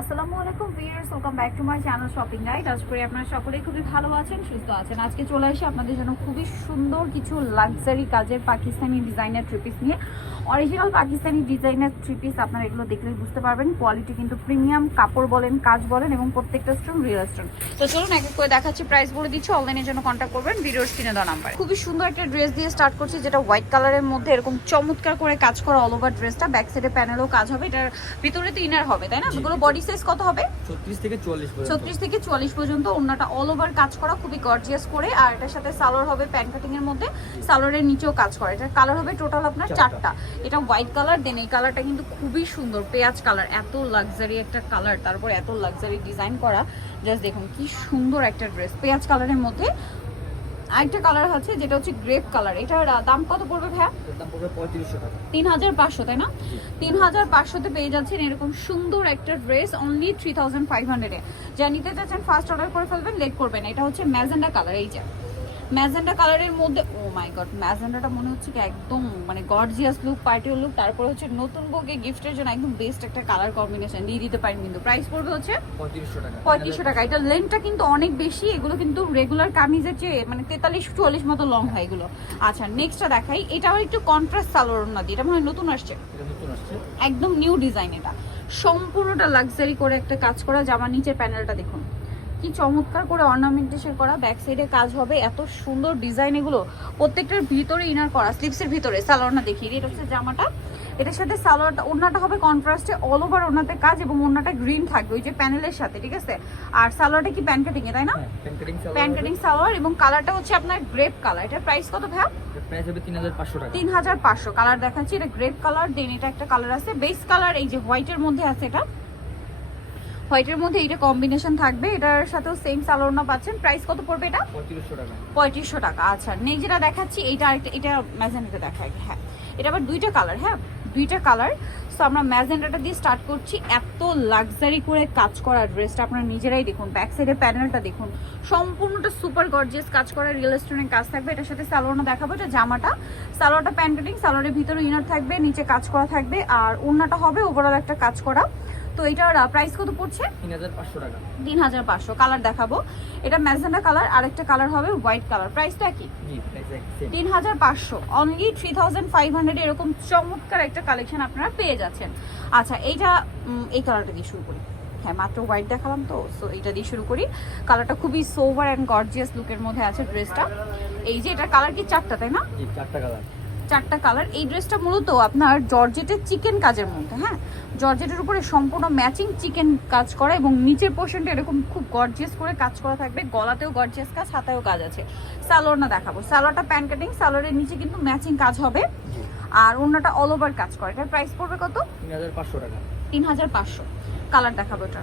আসসালামু আলাইকুম viewers, welcome back to my channel shopping guide. আশা করি আপনারা সকলেই খুবই ভালো আছেন, সুস্থ আছেন। আজকে চলে এসে আপনাদের জন্য খুবই সুন্দর কিছু লাক্সারি কাজের পাকিস্তানি ডিজাইনার থ্রি পিস নিয়ে। Original Pakistani designer three piece আপনারা এগুলো দেখলে বুঝতে পারবেন। কোয়ালিটি কিন্তু প্রিমিয়াম, কাপড় বলেন, কাজ বলেন এবং প্রত্যেকটা স্টোন রিয়েল স্টোন। তো চলুন এক এক করে দেখাচ্ছি, প্রাইস বলে দিচ্ছি। অনলাইনের জন্য কন্ট্যাক্ট করবেন ভিডিওর স্ক্রিনে দেওয়া নাম্বার। খুবই সুন্দর একটা ড্রেস দিয়ে স্টার্ট করছি, যেটা হোয়াইট কালারের মধ্যে এরকম চমৎকার করে কাজ করা অল ওভার ড্রেসটা। ব্যাক সাইডে প্যানেলও কাজ হবে, এটার ভিতরে তো ইনার হবে, তাই না? এগুলো বডি সাইজ কত হবে? 36 থেকে 44 পর্যন্ত। 36 থেকে 44 পর্যন্ত। ওন্নাটা অল ওভার কাজ করা, খুবই গর্জিয়াস করে। আর এটার সাথে সালোয়ার হবে প্যান কাটিং এর মধ্যে, সালোয়ারের নিচেও কাজ করা। এটার কালার হবে টোটাল আপনার চারটা। এটা হোয়াইট কালার, দেন এই কালারটা কিন্তু খুবই সুন্দর পেঁয়াজ কালার। এত লাক্সারি একটা কালার, তারপর এত লাক্সারি ডিজাইন করা। জাস্ট দেখুন কি সুন্দর একটা ড্রেস পেঁয়াজ কালারের মধ্যে। আরেকটা কালার আছে যেটা হচ্ছে গ্রেপ কালার। এটার দাম কত পড়বে ভাইয়া? দাম পড়বে 3500 টাকা। 3500, তাই না? 3500-তে পেয়ে যাচ্ছেন এরকম সুন্দর একটা ড্রেস অনলি 3500 এ। যা নিতে চাচ্ছেন ফার্স্ট অর্ডার করে ফেলবেন, লেট করবেন। এটা হচ্ছে ম্যাজেন্ডা কালার। এই যে ম্যাজেন্ডা কালারের মধ্যে, ও মাই গড, ম্যাজেন্ডাটা মনে হচ্ছে কি একদম মানে গর্জিয়াস লুক, পার্টির লুক। তারপরে হচ্ছে নতুন বউকে গিফটের জন্য একদম বেস্ট একটা কালার কম্বিনেশন দিয়ে দিতে পারেন। কিন্তু প্রাইস পড়বে হচ্ছে 3500 টাকা। 3500 টাকা। এটা লেন্থটা কিন্তু অনেক বেশি, এগুলো কিন্তু রেগুলার কামিজের চেয়ে মানে 43-44 মতো লং হয় এগুলো। আচ্ছা নেক্সটটা দেখাই। এটাও একটু কন্ট্রাস্ট সালোয়ার না দিয়ে, এটা মনে হয় নতুন আসছে, এটা নতুন আসছে, একদম নিউ ডিজাইন। এটা সম্পূর্ণটা লাক্সারি করে একটা কাজ করা। জামার নিচের প্যানেলটা দেখুন কি চমৎকার করে অর্নামেন্টেশন করা। ব্যাক সাইডে কাজ হবে, এত সুন্দর ডিজাইন এগুলো। প্রত্যেকটার ভিতরে ইনার করা, স্লিভসের ভিতরে। সালোয়ারটা দেখিয়ে দিই, এটা হচ্ছে জামাটা। এটার সাথে সালোয়ারটা, ওড়নাটা হবে কন্ট্রাস্টে অল ওভার ওড়নাতে কাজ, এবং ওড়নাটা গ্রিন থাকবে ওই যে প্যানেলের সাথে, ঠিক আছে? আর সালোয়ারটা কি প্যান কাটিং এ, তাই না? প্যান কাটিং সালোয়ার, এবং কালারটা হচ্ছে আপনার গ্রেপ কালার। এটার প্রাইস কত ভাইয়া? প্রাইস হবে 3500 টাকা। 3500। কালার দেখাচ্ছি, এটা গ্রেপ কালার, দেন এটা একটা কালার আছে বেস কালার, এই যে হোয়াইটের মধ্যে আছে। এটা হোয়াইটের মধ্যে এইটা কম্বিনেশন থাকবে, এটার সাথেও সেম সালোয়ারনা পাচ্ছেন। প্রাইস কত পড়বে এটা? 3500 টাকা। 3500 টাকা। আচ্ছা নেক্সট যেটা দেখাচ্ছি, এইটা আরেকটা, এটা ম্যাজেন্ডাটা দেখাই। হ্যাঁ, এটা আবার দুইটা কালার। হ্যাঁ, দুইটা কালার। সো আমরা ম্যাজেন্ডাটা দিয়ে স্টার্ট করছি। এত লাক্সারি করে কাজ করা ড্রেসটা আপনারা নিজেরাই দেখুন। ব্যাক সাইডের প্যানেলটা দেখুন, সম্পূর্ণটা সুপার গর্জিয়াস কাজ করা, রিয়েল স্টোনের কাজ থাকবে। এটার সাথে সালোয়ারটা দেখাবো। এটা জামাটা, সালোয়ারটা প্যান কাটিং, সালোয়ারের ভিতরে ইনার থাকবে, নিচে কাজ করা থাকবে, আর ওড়নাটা হবে ওভারঅল একটা কাজ করা। তো এটার প্রাইস কত পড়ছে? 3500 টাকা। 3500। কালার দেখাবো, এটা ম্যাজেন্ডা কালার, আরেকটা কালার হবে হোয়াইট কালার। প্রাইসটা কি? জি, প্রাইস সেম। 3500, অনলি 3500। এরকম চমৎকার একটা কালেকশন আপনারা পেয়ে যাচ্ছেন। আচ্ছা এইটা, এই কালারটা দিয়ে শুরু করি। হ্যাঁ, মাত্র হোয়াইট দেখালাম তো, সো এটা দিয়ে শুরু করি। কালারটা খুবই সোভার অ্যান্ড গর্জিয়াস লুকের মধ্যে আছে ড্রেসটা। এই যে এটা কালার কি চারটা, তাই না? জি, চারটা কালার। চারটা কালার। এই ড্রেসটা মূলত আপনার জর্জেটের চিকেন কাজের মধ্যে। হ্যাঁ, জর্জেটের উপরে সম্পূর্ণ ম্যাচিং চিকেন কাজ করা, এবং নিচের পোর্শনটা এরকম খুব গর্জিয়াস করে কাজ করা থাকবে। গলাতেও গর্জিয়াস কাজ, হাতায়ও কাজ আছে। সালোয়ার না দেখাবো, সালোয়ারটা প্যান কাটিং, সালোয়ারের নিচে কিন্তু ম্যাচিং কাজ হবে, আর অন্যটা অল ওভার কাজ করে। এটার প্রাইস পড়বে কত? 3500 টাকা। 3500। কালার দেখাবো এটা,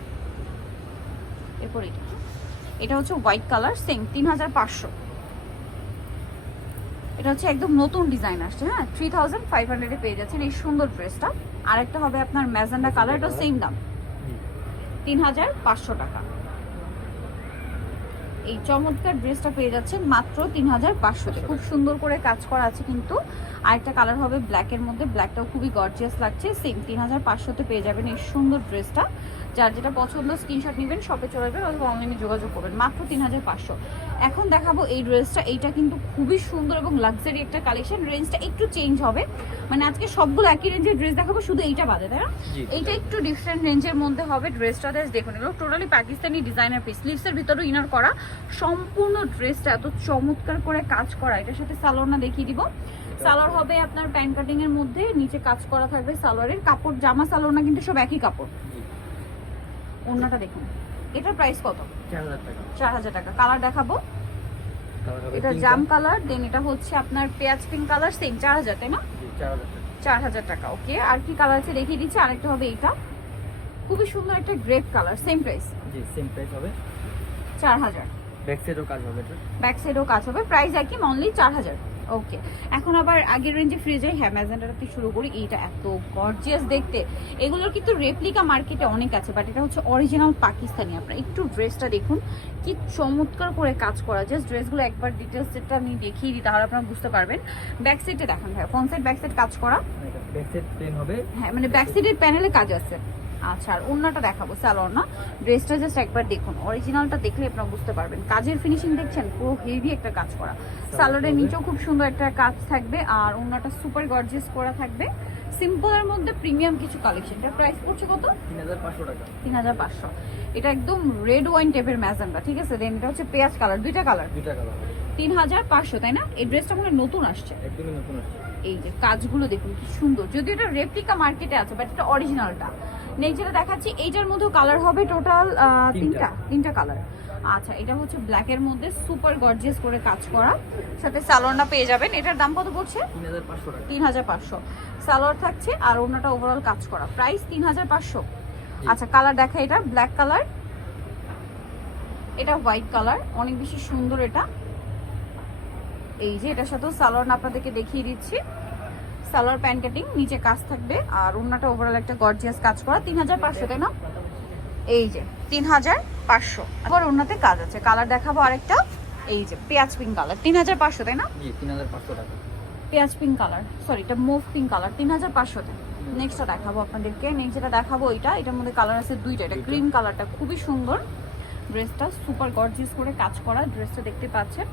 এরপর এটা হচ্ছে হোয়াইট কালার, সেম 3500। এটা হচ্ছে একদম নতুন ডিজাইন আসছে। হ্যাঁ, 3500 পেয়ে যাচ্ছেন এই সুন্দর ড্রেসটা। আরেকটা হবে আপনার ম্যাজেন্ডা কালার, এটা সেম দাম, 3500 টাকা। এই চমৎকার ড্রেসটা পেয়ে যাচ্ছেন মাত্র 3500-তে। খুব সুন্দর করে কাজ করা আছে কিন্তু। আরেকটা কালার হবে ব্ল্যাকের মধ্যে, ব্ল্যাকটাও খুবই গর্জিয়াস লাগছে। সেম 3500-তে পেয়ে যাবেন এই সুন্দর ড্রেসটা। যার যেটা পছন্দ স্ক্রিনশট নেবেন, শপে চলে যাবেন অথবা অনলাইনে যোগাযোগ করবেন। মাত্র 3500। এখন দেখাবো এই ড্রেসটা। এইটা কিন্তু খুবই সুন্দর এবং লাক্সারি একটা কালেকশন। রেঞ্জটা একটু চেঞ্জ হবে, মানে আজকে সবগুলো একই রেঞ্জের ড্রেস দেখাবো, শুধু এইটা বাদে, তাই না? এইটা একটু ডিফারেন্ট রেঞ্জের মধ্যে হবে ড্রেসটা। দেখুন এগুলো টোটালি পাকিস্তানি ডিজাইনার পিস, স্লিভসের ভিতরেও ইনার করা। সম্পূর্ণ ড্রেসটা এত চমৎকার করে কাজ করা। এটার সাথে সালোয়ারটা দেখিয়ে দিব। সালোয়ার হবে আপনার প্যান কাটিং এর মধ্যে, নিচে কাজ করা থাকবে। সালোয়ারের কাপড়, জামা সালোয়ার না কিন্তু সব একই কাপড়। ওড়নাটা দেখুন, এটার প্রাইস কত? 4000 টাকা। 4000 টাকা। কালার দেখাবো, এটা জাম কালার, দেন এটা হচ্ছে আপনার পেঁয়াজ পিঙ্ক কালার, সেম 4000, তাই না? জি, 4000 টাকা। 4000 টাকা। ওকে, আর কি কালার আছে দেখিয়ে দিচ্ছি। আরেকটা হবে এইটা, খুবই সুন্দর একটা গ্রেপ কালার, সেম প্রাইস। জি, সেম প্রাইস হবে। 4000। ব্যাক সাইডেও কাজ হবে এটা। ব্যাক সাইডেও কাজ হবে, প্রাইস একই, অনলি 4000। ওকে, এখন আবার আগের রেঞ্জে ফ্রিজে, হ্যাঁ ম্যাজেন্ডাটা শুরু করি। এইটা এত গর্জিয়াস দেখতে। এগুলোর কিন্তু রেপ্লিকা মার্কেটে অনেক আছে, বাট এটা হচ্ছে অরিজিনাল পাকিস্তানি। আপনারা একটু ড্রেসটা দেখুন, কি চমৎকার করে কাজ করা। জাস্ট ড্রেসগুলো একবার ডিটেলসটা আমি দেখিয়ে দিই, তাহলে আপনারা বুঝতে পারবেন। ব্যাক সাইডে দেখেন ভাই, ফ্রন্ট সাইড ব্যাক সাইড কাজ করা। ব্যাক সাইড প্লেন হবে। হ্যাঁ, মানে ব্যাক সাইডের প্যানেলে কাজ আছে। আচ্ছা, আর ওড়নাটা দেখাবো, সালোয়ার না। ড্রেসটা জাস্ট একবার দেখুন, অরিজিনালটা দেখলে আপনারা বুঝতে পারবেন। কাজের ফিনিশিং দেখছেন, পুরো হেভি একটা কাজ করা। সালোয়ারের নিচেও খুব সুন্দর একটা কাজ থাকবে, আর ওড়নাটা সুপার গর্জিয়াস করা থাকবে। সিম্পলের মধ্যে প্রিমিয়াম কিছু কালেকশন। এটার প্রাইস পড়ছে কত? 3500 টাকা। 3500। এটা একদম রেড ওয়াইন টাইপের ম্যাজেন্টা, ঠিক আছে। দেন এটা হচ্ছে পেঁয়াজ কালার, দুইটা কালার। 3500, তাই না? এই ড্রেসটা মনে হয় নতুন আসছে। একদমই নতুন আসছে। এই যে কাজগুলো দেখুন কি সুন্দর, যদিও এটা রেপ্লিকা মার্কেটে আছে, বাট এটা অরিজিনালটা। নেক্সট যেটা দেখাচ্ছি, এইটার মধ্যেও কালার হবে টোটাল তিনটা কালার। আচ্ছা, এটা হচ্ছে ব্ল্যাক এর মধ্যে সুপার গর্জিয়াস করে কাজ করা, সাথে সালোয়ারটা পেয়ে যাবেন। এটার দাম কত পড়ছে? 3500 টাকা। 3500 সালোয়ার থাকছে, আর ওনাটা ওভারঅল কাজ করা, প্রাইস 3500। আচ্ছা, কালার দেখা, এটা ব্ল্যাক কালার, এটা হোয়াইট কালার, অনেক বেশি সুন্দর এটা। এই যে এটার সাথেও সালোয়ার আপনাদেরকে দেখিয়ে দিচ্ছি। সালোয়ার প্যান্ট কাটিং, নিচে কাজ থাকবে, আর ওড়নাটা ওভারঅল একটা গর্জিয়াস কাজ করা। 3500, তাই না? এই যে 3500। আবার ওড়নাতে কাজ আছে। কালার দেখাবো আরেকটা, এই যে পেঁয়াজ পিঙ্ক কালার, 3500, তাই না? জি, 3500 টাকা। পেঁয়াজ পিঙ্ক কালার, সরি এটা মুভ পিঙ্ক কালার, 3500 তে। নেক্সটটা দেখাবো আপনাদেরকে। নেক্সট যেটা দেখাবো, এটার মধ্যে কালার আছে দুইটা। এটা ক্রিম কালারটা খুবই সুন্দর। ড্রেসটা সুপার গর্জিয়াস করে কাজ করা, ড্রেসটা দেখতে পাচ্ছেন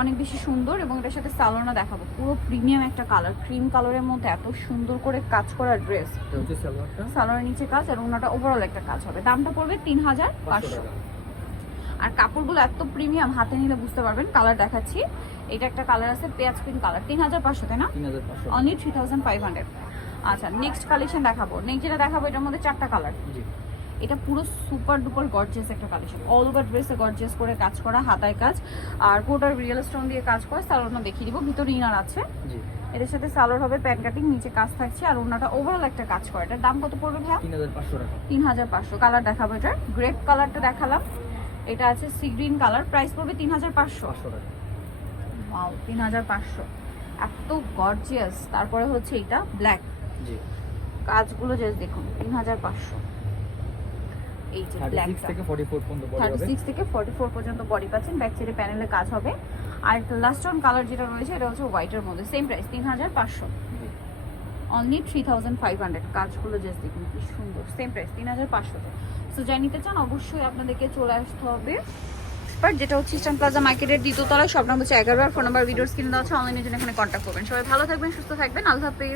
অনেক বেশি সুন্দর। এবং এটার সাথে সালোয়ারটা দেখাবো, পুরো প্রিমিয়াম একটা কালার, ক্রিম কালারের মধ্যে এত সুন্দর করে কাজ করা ড্রেস। এটা হচ্ছে সালোয়ারটা। সালোয়ারের নিচে কাজ, আর ওনাটা ওভারঅল একটা কাজ হবে। দামটা পড়বে 3500। আর কাপড়গুলো এত প্রিমিয়াম, হাতে নিলে বুঝতে পারবেন। কালার দেখাচ্ছি, এটা একটা কালার আছে পেঁয়াজ পিঙ্ক কালার, 3500, তাই না? 3500। অনলি 3500। আচ্ছা, নেক্সট কালেকশন দেখাবো। নেক্সট যেটা দেখাবো, এটার মধ্যে 4টা কালার। জি। এটা পুরো সুপার ডুপার গর্জিয়াস একটা কালেকশন, অল ওভার ড্রেসে গর্জিয়াস করে কাজ করা, হাতায় কাজ, আর কোটার রিয়েল স্টোন দিয়ে কাজ করা। সালোয়ারটা দেখিয়ে দিব, ভিতরে ইনার আছে। জি। এর সাথে সালোয়ার হবে প্যান্ট কাটিং, নিচে কাজ থাকছে, আর ওনাটা ওভারঅল একটা কাজ করা। এটার দাম কত পড়বে ভাইয়া? 3500 টাকা। 3500। কালার দেখাবো, এটার গ্রেপ কালারটা দেখালাম, এটা আছে সি গ্রিন কালার, প্রাইস পড়বে 3500 টাকা। ওয়াও, 3500, এত গর্জিয়াস। তারপরে হচ্ছে এটা ব্ল্যাক, জি। কাজগুলো জাস্ট দেখুন, 3500। এই যে 36 ব্ল্যাকটা, থেকে 44 পর্যন্ত বডি হবে। 36 থেকে 44 পর্যন্ত বডি পাচ্ছেন। ব্যাক সাইডে প্যানেলে কাজ হবে। আর লাস্ট অন কালার যেটা রয়েছে, এটা হচ্ছে হোয়াইটের মধ্যে, সেম প্রাইস 3500। জি। অনলি 3500। কাজগুলো জাস্ট দেখুন কি সুন্দর, সেম প্রাইস 3500 তে। সো যাই নিতে চান অবশ্যই আপনাদেরকে চলে আসতে হবে, যেটা হচ্ছে ইস্টার্ন প্লাজা মার্কেটের দ্বিতীয় তলায়। সব নাম হচ্ছে 11, ফোন নাম্বার ভিডিওস কিনে দেওয়া আছে। অনলাইনের জন্য এখানে কন্ট্যাক্ট করবেন। সবাই ভালো থাকবেন, সুস্থ থাকবেন, আল্লাহ হাফেজ।